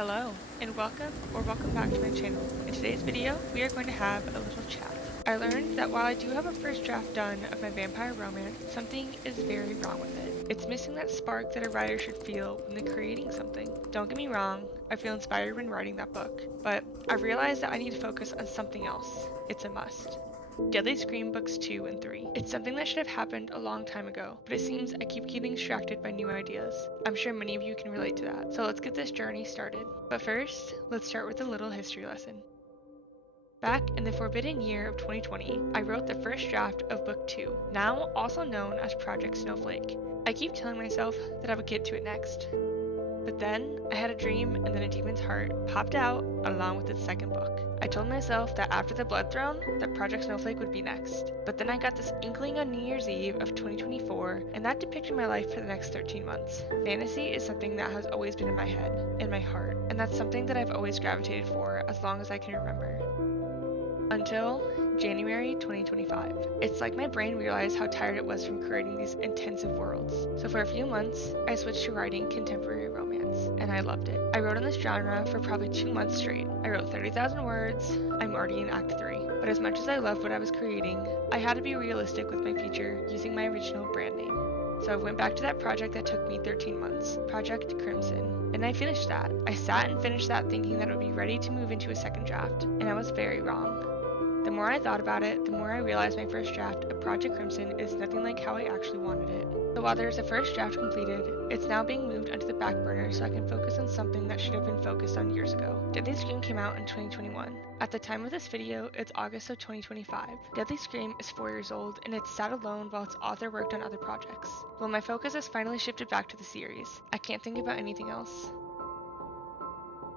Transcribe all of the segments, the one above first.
Hello, and welcome back to my channel. In today's video, we are going to have a little chat. I learned that while I do have a first draft done of my vampire romance, something is very wrong with it. It's missing that spark that a writer should feel when they're creating something. Don't get me wrong, I feel inspired when writing that book, but I've realized that I need to focus on something else. It's a must. Deadly Scream Books 2 and 3. It's something that should have happened a long time ago, but it seems I keep getting distracted by new ideas. I'm sure many of you can relate to that, so let's get this journey started. But first, let's start with a little history lesson. Back in the forbidden year of 2020, I wrote the first draft of Book 2, now also known as Project Snowflake. I keep telling myself that I would get to it next. But then, I had a dream and then a demon's heart popped out along with its second book. I told myself that after the Blood Throne, that Project Snowflake would be next. But then I got this inkling on New Year's Eve of 2024, and that depicted my life for the next 13 months. Fantasy is something that has always been in my head, in my heart, and that's something that I've always gravitated for as long as I can remember. Until January 2025. It's like my brain realized how tired it was from creating these intensive worlds. So for a few months, I switched to writing contemporary romance, and I loved it. I wrote in this genre for probably 2 months straight. I wrote 30,000 words. I'm already in Act 3. But as much as I loved what I was creating, I had to be realistic with my future using my original brand name. So I went back to that project that took me 13 months, Project Crimson, and I finished that. I sat and finished that thinking that it would be ready to move into a second draft, and I was very wrong. The more I thought about it, the more I realized my first draft of Project Crimson is nothing like how I actually wanted it. So while there's a first draft completed, it's now being moved onto the back burner so I can focus on something that should have been focused on years ago. Deadly Scream came out in 2021. At the time of this video, it's August of 2025. Deadly Scream is 4 years old, and it's sat alone while its author worked on other projects. Well, my focus has finally shifted back to the series. I can't think about anything else.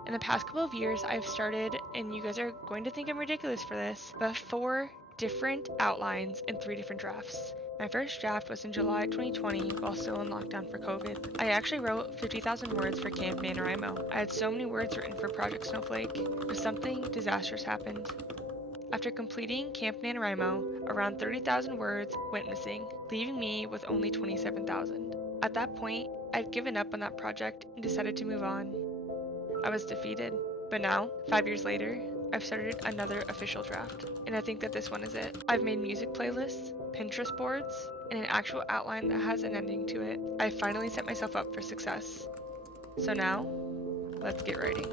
In the past couple of years, I've started, and you guys are going to think I'm ridiculous for this, but 4 different outlines in 3 different drafts. My first draft was in July 2020 while still in lockdown for COVID. I actually wrote 50,000 words for Camp NaNoWriMo. I had so many words written for Project Snowflake, but something disastrous happened. After completing Camp NaNoWriMo, around 30,000 words went missing, leaving me with only 27,000. At that point, I'd given up on that project and decided to move on. I was defeated, but now, 5 years later, I've started another official draft, and I think that this one is it. I've made music playlists, Pinterest boards, and an actual outline that has an ending to it. I finally set myself up for success. So now, let's get writing.